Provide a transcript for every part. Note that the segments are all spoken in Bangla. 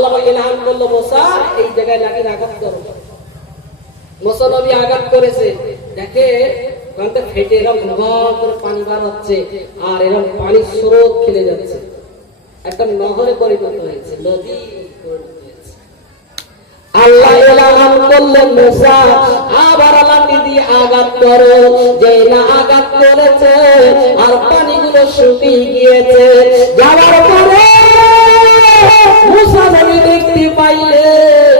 আল্লাহ ইলহাম করলো মুসা এই জায়গায় নাকি আঘাত করো। মুসা নবী আঘাত করেছে, দেখে কানতে ফেটে এরকম ঘন করে পানি বার হচ্ছে আর এরকম পানির স্রোত খেলে যাচ্ছে, একটা নহরে পরিণত হয়েছে, নদী পরিণত হয়েছে। আল্লাহ ইলহাম করলেন মুসা আবার লাঠি দিয়ে আঘাত করো, যে না আঘাত করেছে আর পানিগুলো শুকিয়ে গিয়েছে। যাওয়ার পরে মুসা নবী দেখতে পাইলেন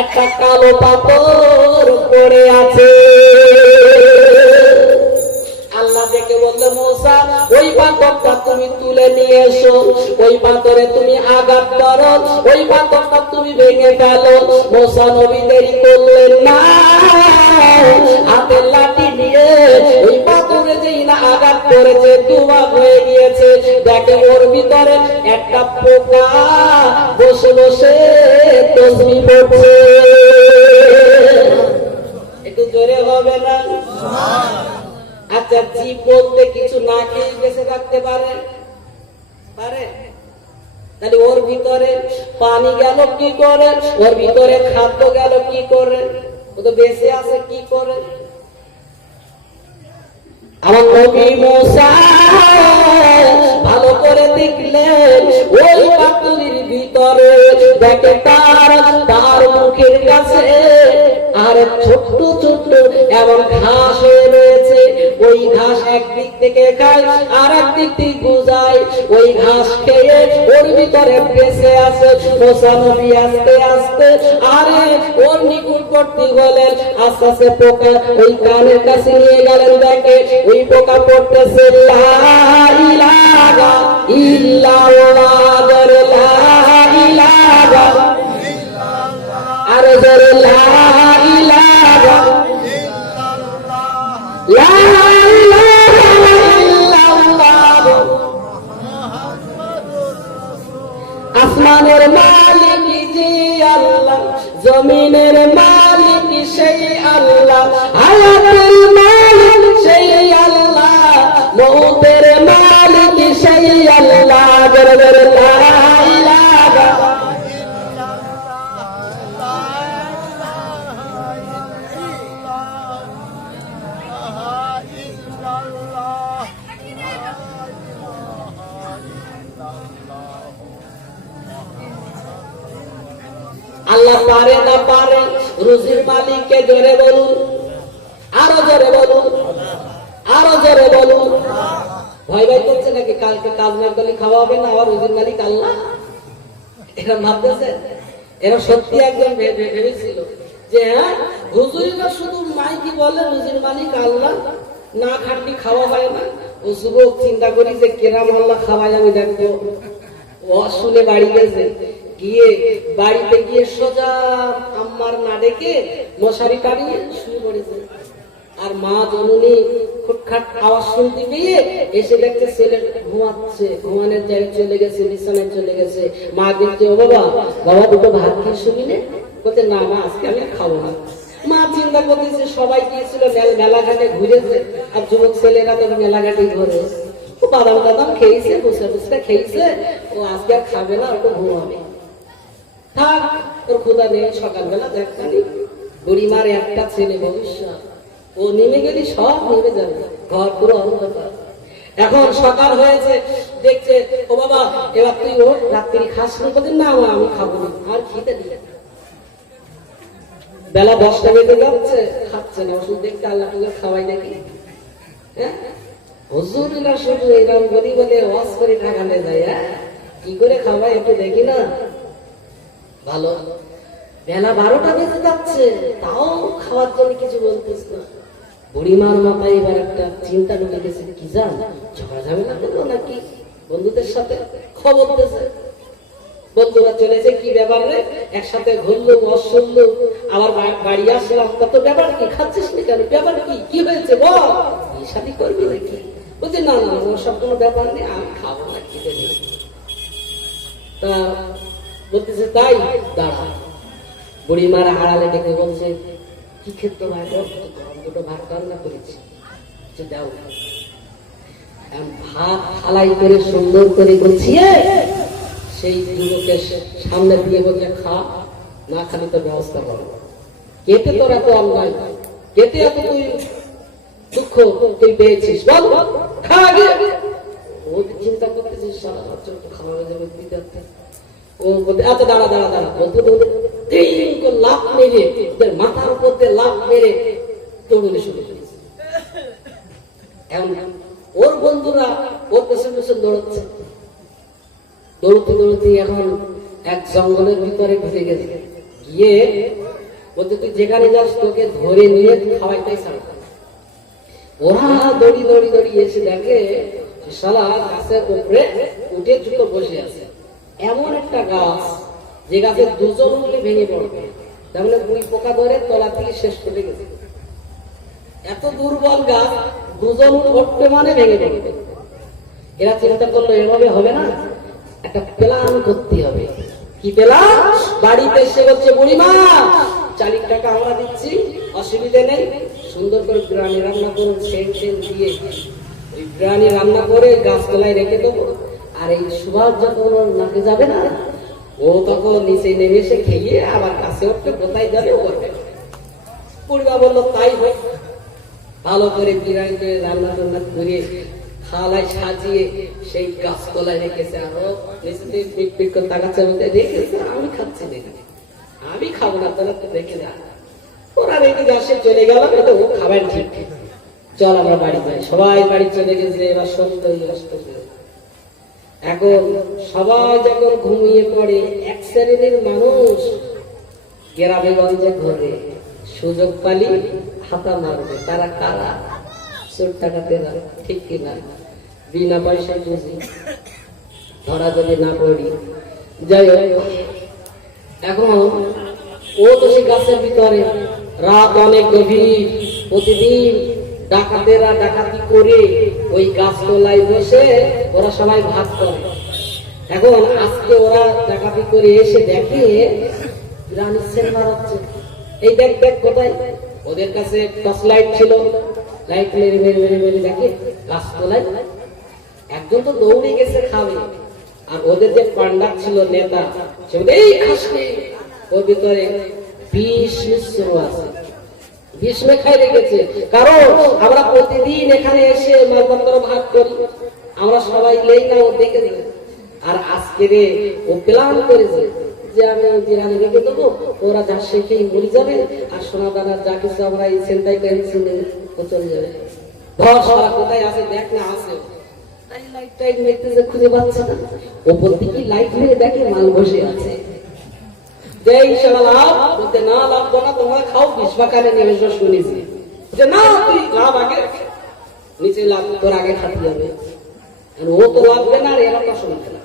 একটা কালো পাথর পড়ে আছে। আল্লাহ দেখে বললেন মুসা ওই পাথরটা তুমি তুলে নিয়ে এসো, ওই পাথরে তুমি আঘাত করো, ওই পাথরটা তুমি ভেঙে ফেলো। মুসা নবী দেরি করলেন না, হাতের লাঠি নিয়ে ওই পাথরে যেই না আঘাত করেছে দুভাগ হয়ে গিয়েছে। দেখে ওর ভিতরে একটা পোকা বসে বসে তসবিহ পড়ছে। একটু জোরে হবে না? আচ্ছা, জীব বলতে কিছু না খেয়ে বেঁচে থাকতে পারে? তাহলে ওর ভিতরে পানি গেল কি করে, ওর ভিতরে খাদ্য গেল কি করে, ও তো বেঁচে আছে কি করে? আমার নবী মুসা ভালো করে দেখলেন ওই পাথরের ভিতরে দেখে তার মুখের কাছে আর ছোট্ট ছোট্ট এমন ঘাস হয়ে রয়েছে। ওই ঘাস একদিক থেকে খায় আর একদিক থেকে গুজায়, ওই ঘাস খেয়ে ওর ভিতরে বেঁচে আছে। মুসা নবী আস্তে আস্তে আরে ওর নিকুট করতে গেলেন, আস্তে আস্তে পোকা ওই কানের কাছে নিয়ে গেলেন। দেখে ওই পোকা পড়তেছে লা ইলাহা ইল্লাল্লাহ, লা ইলাহা আরে জোরে লা ইলাহা লা ইলাহা ইল্লাল্লাহ। আসমানের মালিক যে আল্লাহ, জমিনের মালিক সেই আল্লাহ, হায়াতের মালিক সেই আল্লাহ, মউতের মালিক সেই আল্লাহ। জোরে জোরে লা ইলাহা আল্লাহ পারে না পারে রুজির মালিককে জোরে বলুন, আরো জোরে বলুন, আরো জোরে বলুন। ভয় ভয় করছে নাকি কালকে কাজ না করলে খাওয়া হবে না? আবার রুজির মালিক আল্লাহ, এরা ভাবতেছে, এরা সত্যি একজন ভেবেছিল যে হ্যাঁ হুজুরিরা শুধু মাইকি বলে রুজির মালিক আল্লাহ, না খাটনি খাওয়া হয় না। ও যুবক চিন্তা করি যে কেরাম আল্লাহ খাওয়াই আমি দেখবো। ও শুনে বাড়ি গেছে, গিয়ে বাড়িতে গিয়ে সোজা আম্মার না ডেকে মশারি টানিয়ে শুয়ে পড়েছে। আর মা জননী খুটখাট আওয়াজ শুনতে পেয়ে এসে দেখছে ছেলে ঘুমাচ্ছে, ঘুমানোর জায়গায় চলে গেছে, বিছানায় চলে গেছে। মা দেখছে ও বাবা বাবা দুটো ভাত খেয়ে শুনিলে, বলছে না মা আজকে আমি খাবো না। মা চিন্তা করতেছে সবাই গিয়েছিল মেলাঘাটে ঘুরেছে আর যুবক ছেলেরা তো মেলাঘাটে ঘুরে, ও বাদাম টাদাম খেয়েছে, বসে বসে খেয়েছে, ও আজকে আর খাবে না, ওটা ঘুমাবে, থাক ওর ক্ষুধা নেই। সকালবেলা দেখতানি বুড়িমার একটা ছেলে ভবিষ্যৎ, ও নেমে গেলে সব নেমে যাবে, ঘর পুরো অন্ধকার। এখন সকাল হয়েছে, দেখছে ও বাবা এবার তুই ও রাত্রি খাস না? আমি খাবো না, আর খেতে দিলে। বেলা 10টা বেজে যাচ্ছে, খাচ্ছে না। ওষুধ দেখতে আল্লাহ খাওয়াই নাকি? হ্যাঁ হুজুররা শুধু এরকম বলি বলে ওয়াজ করে টাকা নিয়ে যায়, হ্যাঁ কি করে খাওয়াই একটু দেখি না। ভালো বেলা 12টা বেজে যাচ্ছে, তাও খাওয়ার জন্য কিছু বলতেছ না। বুড়িমার মাথায় এবার একটা চিন্তা ঢুকে গেছে, কি জান ঝগড়া ঝামেলা করবো নাকি বন্ধুদের সাথে? খবর দিয়েছে, বন্ধুরা চলেছে, কি ব্যাপার রে? একসাথে ঘুরলো, বস শুনলো, আবার বাড়ি আসলাম, কত ব্যাপার কি? খাচ্ছিস না কেন? ব্যাপার কি? কি হয়েছে বল, বিয়ে শাদী করবি নাকি? বলছে না না সব কোনো ব্যাপার নেই, আমি খাবো না, খেতে নেই। তা বলতেছে তাই দাঁড়া। বুড়িমারা আড়ালে ডেকে বলছে কি খেতে ভাই? দুটো ভাত রান্না করেছি, দাও। ভাত থালাই করে সুন্দর করে গুছিয়ে সেই যুবকের সামনে দিয়ে বলছে, খা, না খালি তো ব্যবস্থা করো। কেটে তোর এত অন্যায়, কেটে এত তুই দুঃখ তুই পেয়েছিস, বল খা আগে। ও চিন্তা করতেছিস, সারা রাত্র খাওয়া হয়ে যাবে, ও বলতে আচ্ছা দাঁড়া দাঁড়া দাঁড়া বলতে লাভ মেরে ওদের মাথার উপর দিয়ে লাভ মেরে দৌড়ে শুরু করেছে। ওর বন্ধুরা ওর পেছন পেছন দৌড়াচ্ছে, দৌড়তে দৌড়তে এখন এক জঙ্গলের ভিতরে ঢুকে গেছে। গিয়ে বলতে তুই যেখানে যাস তোকে ধরে নিয়ে খাওয়াইতেই ছাড়। ওরা দড়ি দড়ি দড়ি এসে দেখে শালা গাছের উপরে উঠে জুতো বসে আছে। এমন একটা গাছ যে গাছের দুজন উঠলে ভেঙে পড়বে, তাহলে দুই পোকা ধরে তলা থেকে শেষ করে গেছে। এত দুর্বল গাছ, দুজন উঠবে মানে ভেঙে পড়বে। এরা চিন্তা করলো এভাবে হবে না, একটা প্ল্যান করতে হবে। কি প্ল্যান? বাড়িতে এসে বলছে, বুড়িমা 40 টাকা আমরা দিচ্ছি, অসুবিধে নেই, সুন্দর করে বিরিয়ানি রান্না করুন, সেন সেন দিয়ে ওই বিরিয়ানি রান্না করে গাছতলায় রেখে দেবো। আর এই সুভাষ যখন ওর নাকে যাবে না, ও তখন নিচে নেমে এসে খেয়ে আবার কাছে উঠতে কোথায় যাবে ও করবে। বুড়িমা বললো তাই হয়। ভালো করে বিরিয়ানি রান্না টান্না করে থালায় সাজিয়ে সেই গাছতলায় রেখেছে। আরো তাকাচ্ছে রেখেছে, আমি খাচ্ছি দেখে, আমি খাবো না, তোরা তো রেখে যা। ওরা রেখে যা, সে চলে গেল, ও খাবার ঠিক। চল আমরা বাড়ি যাই। সবাই বাড়ি চলে গেছে। এবার সন্ধ্যা অস্ত। এখন সবাই যখন ঘুমিয়ে পড়ে, এক শ্রেণীর মানুষ গ্রামে গঞ্জে ঘরে সুযোগ পালি হাতা মারবে। তারা কারা? চোর টাকাতেরা, ঠিক কিনা? বিনা পয়সায় বুঝি, ধরা যদি না পড়ি। যাই হোক, এখন ও তো সে গাছের ভিতরে, রাত অনেক গভীর, প্রতিদিন ডাকাতেরা ডাকাতি করে ওই গাছতলায় বসে ওরা সবাই ভাগ করে। এখন আজকে ওরা ডাকাতি করে এসে দেখে রানী সেন মারাচ্ছে। এই দেখ দেখ কোথায়, ওদের কাছে টর্চ লাইট ছিল, লাইট মেরে মেরে মেরে মেরে দেখে গাছতলায় একজন তো দৌড়ে গেছে খাবে। আর ওদের যে পান্ডা ছিল নেতা, সে এই খাসনি, ওর ভিতরে বিষ মিশ্র আছে, বিষ মেখাই রেখেছে। কারণ আমরা প্রতিদিন এখানে এসে মালপত্র ভাগ করি, আমরা সবাই লেই না, ও দেখে দেবে। আর আজকে রে ও প্ল্যান করেছে যে আমি বিরিয়ানি রেখে দেবো, ওরা যা শেখেই মরে যাবে, আর সোনা দানার যা কিছু আমরা এই সেন্টাই করে শুনে ও চলে যাবে। ধর সারা কোথায় আছে দেখ না, আছে লাইট টাইট মেরতেছে, খুঁজে পাচ্ছে না। ওপর দিকে লাইট মেরে দেখে মাল বসে আছে। না লাভ না, তোমরা খাও, বিশ্বকালে নেমে শুনেছি যে না তুই লাভ আগে, নিচে লাভ তোর আগে খাতে যাবে। ও তো লাগবে না, আর এরা তো শুনবে না।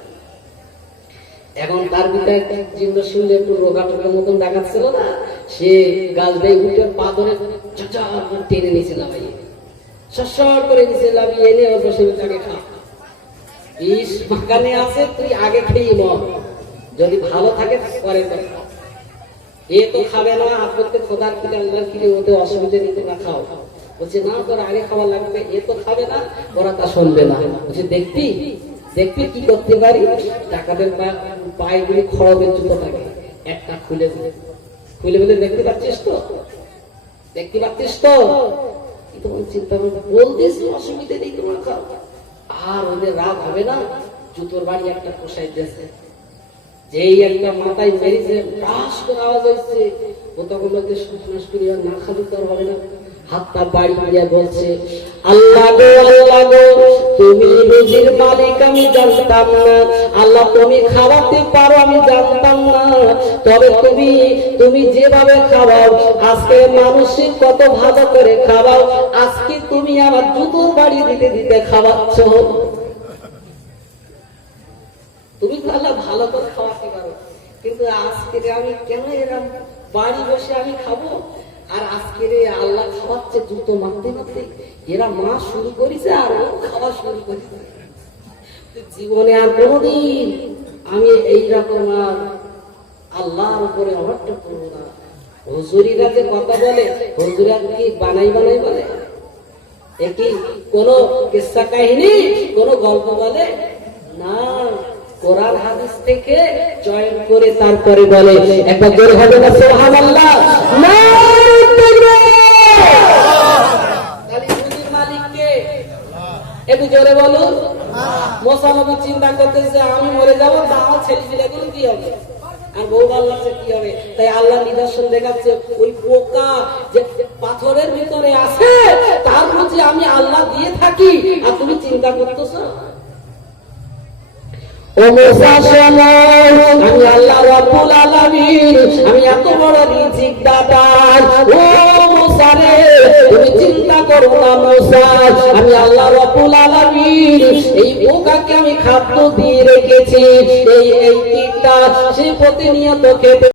এখন তার ভিতরে জিন্দর শুনলে একটু রোগা টোকার মতন দেখাচ্ছিল না, সে গাছ দিয়ে উঠে পা ধরে টেনে নিচে লাভাইয়ে সর করে নিচে লাভিয়ে এনে ওর বসে তাকে খা। বিষ বাগানে আছে, তুই আগে খেয়ে মর, যদি ভালো থাকে পরে দেখা। এ তো খাবে না, হাত করতে খোদার কিনে আল্লাহর কিনে, ওতে অসুবিধে নিতে না খাও। বলছে না তোর আগে খাওয়া লাগবে। এ তো খাবে না, ওরা তা শুনবে না। বলছে দেখবি দেখবি কি করতে পারি। টাকাদের পায়েগুলি খড়বের জুতো থাকে, একটা খুলে খুলে বলে দেখতে পাচ্ছিস তো, দেখতে পাচ্ছিস তো, তোমার চিন্তা বলতিস অসুবিধে নেই, তোমার খাও। আর ওদের রাগ হবে না, জুতোর বাড়ি একটা পোষাই দিয়েছে, যেই একটা মাথায় মেরেছে, টাস করে আওয়াজ হয়েছে, ও তখন লোকে শুকনাশ করিয়া না খালি তোর হবে না। হাতটা বাড়ি দিয়ে বলছে, আল্লাহ গো আল্লাহ গো, তুমি রুজির মালিক আমি জানতাম না, আল্লাহ তুমি খাওয়াতে পারো আমি জানতাম না, তবে তুমি যেভাবে খাওয়াও, আজকে মানুষকে কত ভালো করে খাওয়াও, আজকে তুমি আমার জুতোর বাড়ি দিতে দিতে খাওয়াচ্ছ। তুমি তো আল্লাহ ভালো করে খাওয়াতে পারো, কিন্তু আজকে আমি কেন এরকম বাড়ি বসে আমি খাবো, আর আজকে আল্লাহ খাওয়াচ্ছে জুতো মারতে মারতে। এরা মা শুরু করেছে আর ও খাওয়া শুরু করেছে। জীবনে আর কোনদিন আমি এইরকম আর আল্লাহর উপরে অবাধ্য করবো না। হুজুরিরা যে কথা বলে, হুজুরা কি বানাই বানাই বলে? একই কোন কিস্সা কাহিনী, কোন গল্প বলে না, কোরআন হাদিস থেকে চয়ন করে তারপরে বলে, একবার জোরে হবে না সুবহানাল্লাহ? নারে তাকবীর। তাহলে রুজির মালিক কে? একটু জোরে বলুন। মুসা নবী চিন্তা করতেছে আমি মরে যাব, তা আমার ছেলেপিলেগুলো কি হবে, আর বউ বাল্লার কি হবে? তাই আল্লাহ নিদর্শন দেখাচ্ছে, ওই পোকা যে পাথরের ভিতরে আছে তার মধ্যে আমি আল্লাহ দিয়ে থাকি, আর তুমি চিন্তা করতেছো। ও মুসা শোনো, আমি আল্লাহ রাব্বুল আলামিন, আমি এত বড় রিজিক দাতা। ও মুসা রে, তুমি চিন্তা করো না মুসা, আমি আল্লাহ রাব্বুল আলামিন এই পোকাকে আমি খাদ্য দিয়ে রেখেছি, এই তীরটা সে প্রতিনিয়ত খেতে